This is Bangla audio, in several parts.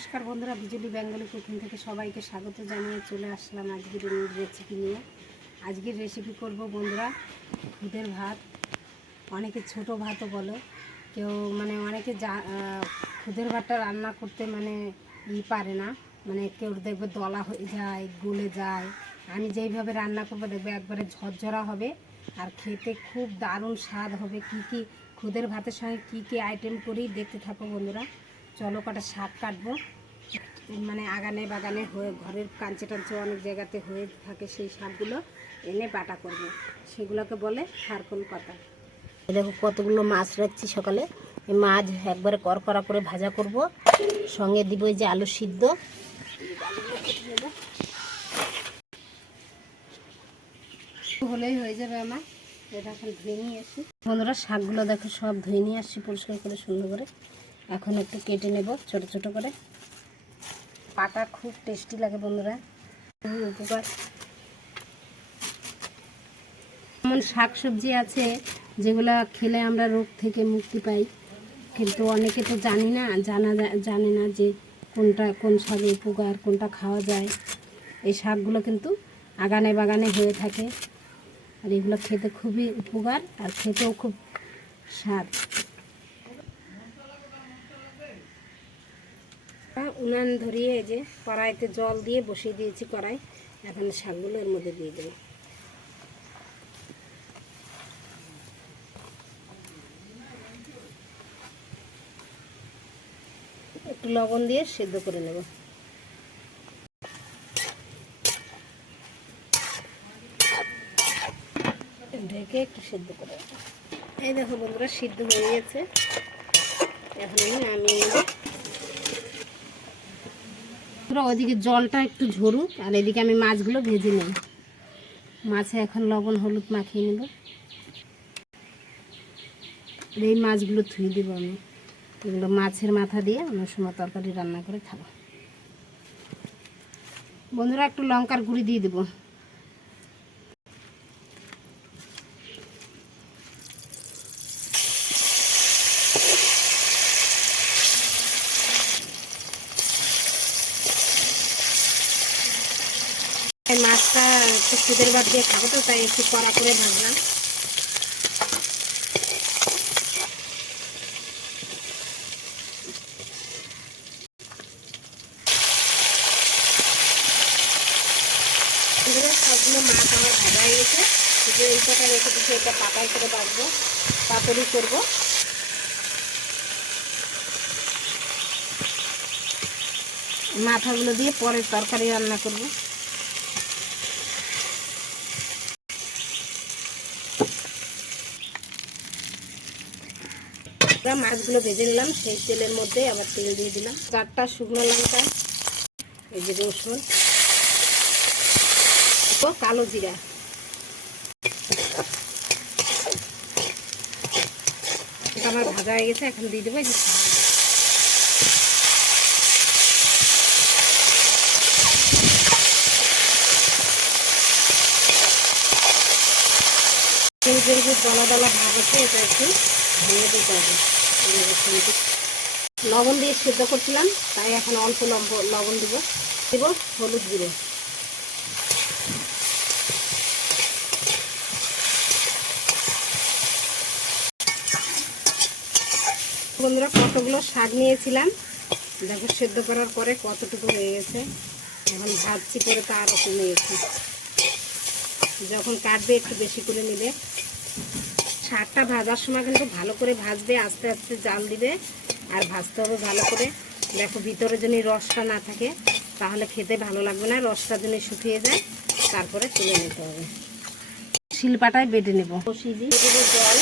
নমস্কার বন্ধুরা বিজলি বেঙ্গলি কুকিং থেকে সবাইকে স্বাগত জানিয়ে চলে আসলাম আজকের রেসিপি নিয়ে। আজকের রেসিপি করব বন্ধুরা খুদের ভাত। অনেকে ছোট ভাতও বলে, কেউ মানে অনেকে যা খুদের ভাতটা রান্না করতে মানে ই পারে না। মানে কেউ দেখবে দলা হয়ে যায়, গলে যায়। আমি যেইভাবে রান্না করব দেখবে একবারে ঝরঝরা হবে, আর খেতে খুব দারুণ স্বাদ হবে। কি কি খুদের ভাতের সঙ্গে কি কি আইটেম করি দেখতে থাকো বন্ধুরা। চলো কটা শাক কাটবো। মানে আগানে বাগানে হয়ে ঘরের কাঞ্চে টাঞ্চে অনেক জায়গাতে হয়ে থাকে সেই শাকগুলো এনে বাটা করব। সেগুলোকে বলে খারকোল পাতা। দেখো কতগুলো মাছ রাখছি সকালে। এই মাছ একবারে করকরা করে ভাজা করব। সঙ্গে দিব যে আলু সিদ্ধ। হলেই হয়ে যাবে আমার। এটা এখন ধুয়ে নিয়ে আসি। বন্ধুরা, শাকগুলো দেখো সব ধুয়ে নিয়ে আসছি পরিষ্কার করে সুন্দর করে। এখন একটু কেটে নেব, ছোট ছোট করে। পাটা খুব টেস্টি লাগে বন্ধুরা। উপকার। এমন শাক সবজি আছে, যেগুলো খেলে আমরা রোগ থেকে মুক্তি পাই। কিন্তু অনেকে তো জানি না, জানা জানে না যে কোনটা, কোন শাকে উপকার, কোনটা খাওয়া যায়। এই শাকগুলো কিন্তু আগানে বাগানে হয়ে থাকে। আর এগুলো খেতে খুবই উপকার, আর খেতেও খুব স্বাদ। উনান ধরিয়ে এই যে কড়াইতে জল দিয়ে বসিয়ে দিয়েছি কড়াই। এখন শাকগুলো এর মধ্যে দিয়ে দেবো। একটু লবণ দিয়ে সেদ্ধ করে নেব। ঢেকে একটু সেদ্ধ করে এই দেখো বন্ধুরা, সিদ্ধ হয়ে গেছে। এখন আমি নামিয়ে পুরো ওদিকে জলটা একটু ঝরুক, আর এদিকে আমি মাছগুলো ভেজে নিই। মাছে এখন লবণ, হলুদ মাখিয়ে নেব। এই মাছগুলো ধুয়ে দেবো আমি। এগুলো মাছের মাথা দিয়ে অন্য সময় তরকারি রান্না করে খাব। বন্ধুরা, একটু লঙ্কার গুঁড়ি দিয়ে দেবো এই সুদের বাদ দিয়ে খাব তো, তাই একটু কড়া করে ভাজলাম। সবগুলো মাছ আমার ভাজা হয়ে গেছে। শুধু এই কটা রেখে দিচ্ছি এটা পাতায় করে বাঁচবো পাপড়ি করব। মাথাগুলো দিয়ে পরে তরকারি রান্না করব। আমরা মাছগুলো ভেজে নিলাম, সেই তেলের মধ্যে আবার তেল দিয়ে দিলাম। চারটা শুকনো লঙ্কা, এই যে রসুন ও কালো জিরা। এটা আমার ভাজা হয়ে গেছে, এখন দিয়ে দেবো যে দলা দলা ভাব আছে, এটা একটু ভেঙে দিতে হবে। লবণ দিয়ে সেদ্ধ করছিলাম, তাই এখন অল্প লম্ব লবণ দিব। দেব হলুদ গুঁড়ো। বন্ধুরা, কতগুলো শাক নিয়েছিলাম, দেখো সেদ্ধ করার পরে কতটুকু হয়ে গেছে। এখন ভাজছি করে তো আরও কমে গেছে যখন কাটবে, একটু বেশি করে নিবে। শাকটা ভাজার সময় কিন্তু ভালো করে ভাজবে, আস্তে আস্তে জাল দিবে আর ভাজতে হবে ভালো করে। দেখো ভিতরে যদি রসটা না থাকে, তাহলে খেতে ভালো লাগবে না, রসটা যদি শুকিয়ে যায়, তারপরে তুলে নিতে হবে। শিলপাটায় বেটে নেব। দিয়ে জল।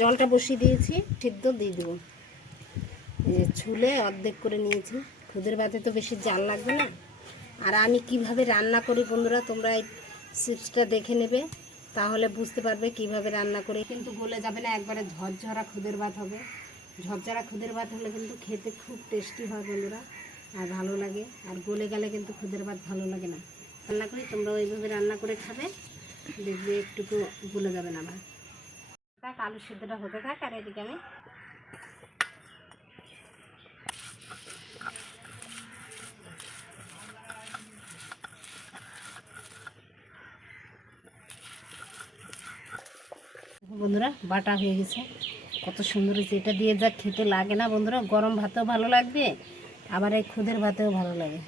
জলটা বসিয়ে দিয়েছি, সিদ্ধ দিয়ে দেবো। যে ছুলে অর্ধেক করে নিয়েছি। খুদের ভাতে তো বেশি জাল লাগবে না। আর আমি কীভাবে রান্না করি বন্ধুরা, তোমরা চিপসটা দেখে নেবে, তাহলে বুঝতে পারবে কীভাবে রান্না করে। কিন্তু বলে যাবে না, একবারে ঝরঝরা খুদের ভাত হবে। ঝরঝরা খুদের ভাত হলে কিন্তু খেতে খুব টেস্টি হয় বন্ধুরা, আর ভালো লাগে। আর গলে গেলে কিন্তু খুদের ভাত ভালো লাগে না। রান্না করি তোমরা ওইভাবে রান্না করে খাবে, দেখবে একটুকু গলে যাবে না ভাত থাক, আলু সিদ্ধটা হতে থাক, আর এদিকে আমি বন্ধুরা, বাটা হয়ে গেছে। কত সুন্দর হয়েছে। এটা দিয়ে যা খেতে লাগে না বন্ধুরা, গরম ভাতেও ভালো লাগবে, আবার এই খুদের ভাতেও ভালো লাগে।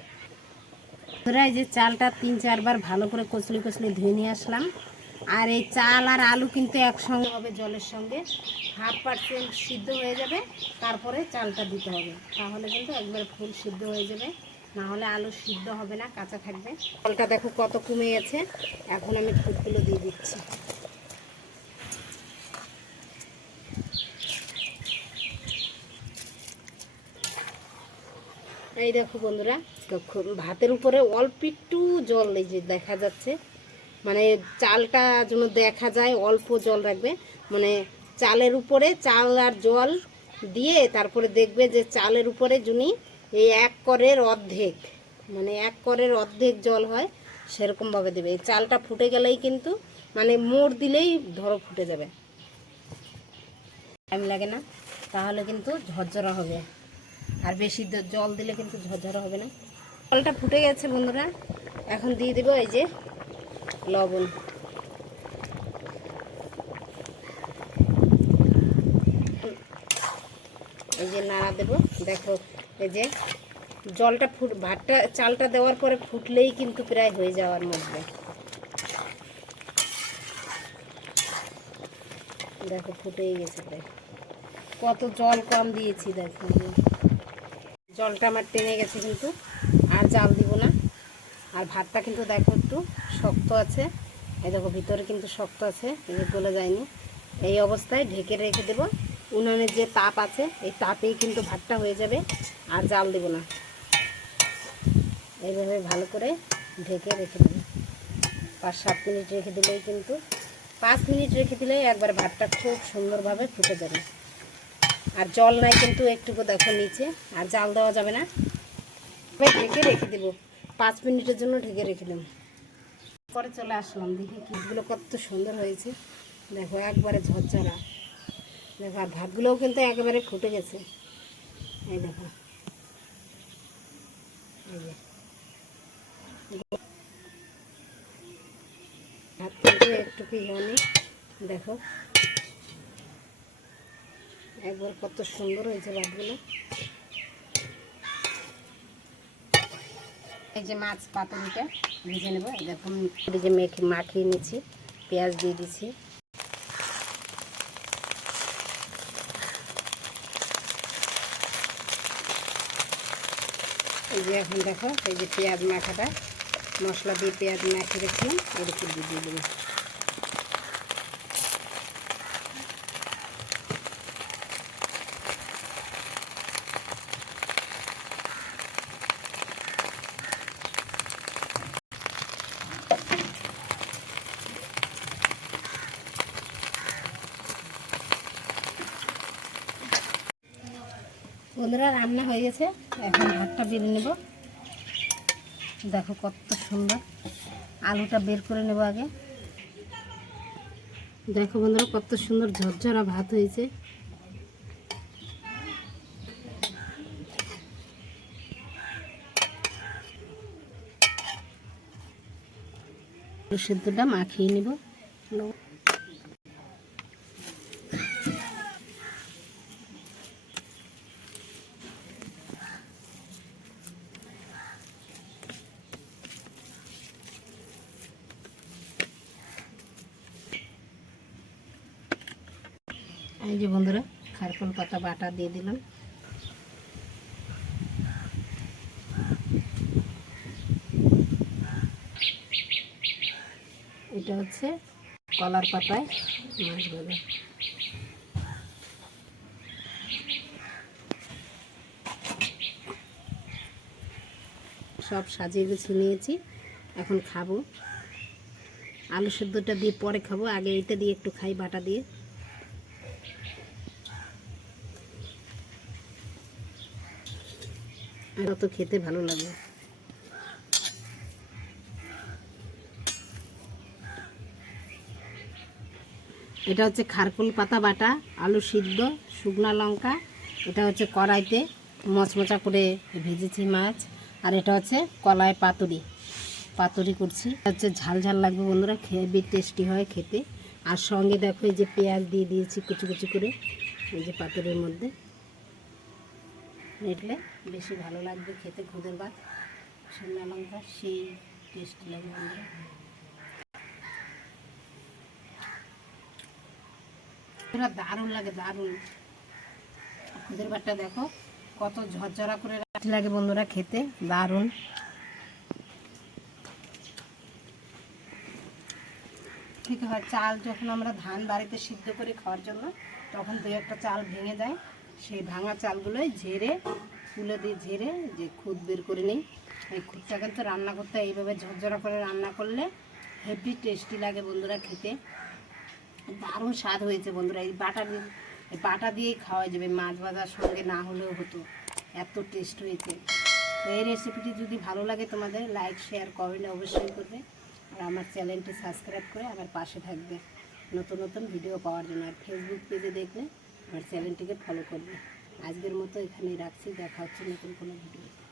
বন্ধুরা, এই যে চালটা তিন চারবার ভালো করে কচলি কচলি ধুয়ে নিয়ে আসলাম। আর এই চাল আর আলু কিন্তু একসঙ্গে হবে জলের সঙ্গে। হাফ পার্সেন্ট সিদ্ধ হয়ে যাবে, তারপরে চালটা দিতে হবে। তাহলে কিন্তু একবার ফুল সিদ্ধ হয়ে যাবে। না হলে আলু সিদ্ধ হবে না, কাঁচা থাকবে। চালটা দেখো কত কমে গেছে। এখন আমি ফুটগুলো দিয়ে দিচ্ছি। এই দেখো বন্ধুরা ভাতের উপরে অল্প একটু জল এই যে দেখা যাচ্ছে। মানে চালটা যেন দেখা যায়, অল্প জল রাখবে। মানে চালের উপরে চাল আর জল দিয়ে তারপরে দেখবে যে চালের উপরে যিনি এই এক করের অর্ধেক মানে এক করের অর্ধেক জল হয়, সেরকমভাবে দেবে। এই চালটা ফুটে গেলেই কিন্তু মানে মোড় দিলেই ধরো ফুটে যাবে। টাইম লাগে না, তাহলে কিন্তু ঝরঝরা হবে। আর বেশি জল দিলে কিন্তু ঝরঝরা হবে না। জলটা ফুটে গেছে বন্ধুরা, এখন দিয়ে দেবো এই যে লবণ। এই যে নাড়া দেবো। দেখো, এই যে জলটা ফুট, ভাতটা, চালটা দেওয়ার পরে ফুটলেই কিন্তু প্রায় হয়ে যাওয়ার মধ্যে। দেখো, ফুটেই গেছে প্রায়। কত জল কম দিয়েছি, দেখো। জলটা আমার টেনে গেছে কিন্তু, আর জাল দিব না। আর ভাতটা কিন্তু দেখো একটু শক্ত আছে। এই দেখো, ভিতরে কিন্তু শক্ত আছে গলে যায়নি। এই অবস্থায় ঢেকে রেখে দেবো। উনানের যে তাপ আছে, এই তাপেই কিন্তু ভাতটা হয়ে যাবে, আর জাল দেবো না। এইভাবে ভালো করে ঢেকে রেখে দেবো। পাঁচ সাত মিনিট রেখে দিলেই কিন্তু, পাঁচ মিনিট রেখে দিলেই একবার ভাতটা খুব সুন্দরভাবে ফুটে যাবে। আর জল নাই কিন্তু একটুকু দেখো নিচে, আর জাল দেওয়া যাবে না। ঢেকে রেখে দেবো। পাঁচ মিনিটের জন্য ঢেকে রেখে দেবো। পরে চলে আসলাম, দেখি কিগুলো কত সুন্দর হয়েছে। দেখো, একবারে ঝরঝরা। দেখো, আর ভাতগুলোও কিন্তু একেবারে ফুটে গেছে। এই দেখো। ভাত কিন্তু একটুকুই হয়নি। দেখো। একবার কত সুন্দর হয়েছে ভাতগুলো। এই যে মাছ পাতুরিটা ভেজে নেব। দেখো এই যে মেখে মাখিয়ে নিচ্ছি পেঁয়াজ দিয়ে দিচ্ছি। এই যে এখন দেখো এই যে পেঁয়াজ মাখাটা মশলা দিয়ে পেঁয়াজ মাখিয়ে রেখেছিলাম ওর উপর দিয়ে দিয়ে দেবো বন্ধুরা, রান্না হয়ে গেছে। এখন ভাতটা বের নেব। দেখো কত সুন্দর। আলুটা বের করে নেব আগে। দেখো বন্ধুরা, কত সুন্দর ঝরঝরা ভাত হয়েছে। সেদ্ধটা মাখিয়ে নেব। এই যে বন্ধুরা খারকল পাতা বাটা দিয়ে দিলাম। এটা হচ্ছে কলার পাতায় মাছ ভাজা। সব সাজিয়ে গুছিয়ে নিয়েছি, এখন খাব। আলু সেদ্ধটা দিয়ে পরে খাব, আগে এইটা দিয়ে একটু খাই বাটা দিয়ে। আর তো খেতে ভালো লাগে। এটা হচ্ছে খারকুল পাতা বাটা, আলু সিদ্ধ, শুকনো লঙ্কা, এটা হচ্ছে কড়াইতে মচমচা করে ভেজেছি মাছ, আর এটা হচ্ছে কলাই পাতুরি। পাতুরি করছি। এটা হচ্ছে ঝাল ঝাল লাগবে বন্ধুরা, খেয়ে টেস্টি হয় খেতে। আর সঙ্গে দেখো এই যে পেঁয়াজ দিয়ে দিয়েছি কুচি কুচি করে, এই যে পাতুরির মধ্যে। নেটলে বেশি ভালো লাগবে খেতে খুদের ভাত শুকনো লঙ্কা, সেই টেস্টি লাগে বন্ধুরা পুরো দারুণ লাগে, দারুণ। খুদের ভাতটা দেখো, কত ঝরঝরা করে লাগে বন্ধুরা খেতে, দারুণ। ঠিক হয় চাল যখন আমরা ধান বাড়িতে সিদ্ধ করে খাওয়ার জন্য, তখন দু একটা চাল ভেঙে যায়। সেই ভাঙা চালগুলোই ঝেড়ে, তুলে দিয়ে ঝেড়ে যে খুদ বের করে নিই। এই খুদটা কিন্তু রান্না করতে এইভাবে ঝরঝরা করে রান্না করলে হেভি টেস্টি লাগে বন্ধুরা খেতে। দারুণ স্বাদ হয়েছে বন্ধুরা, এই বাটা দিয়ে বাটা দিয়েই খাওয়া যাবে, মাছ ভাজার সঙ্গে না হলেও হতো। এত টেস্ট হয়েছে। তো এই রেসিপিটি যদি ভালো লাগে তোমাদের লাইক শেয়ার কমেন্ট অবশ্যই করবে। আর আমার চ্যানেলটি সাবস্ক্রাইব করে আমার পাশে থাকবে। নতুন নতুন ভিডিও পাওয়ার জন্য। আর ফেসবুক পেজে দেখলে আমার চ্যানেলটিকে ফলো করবে। আজকের মতো এখানেই রাখছি। দেখা হচ্ছে নতুন কোনো ভিডিও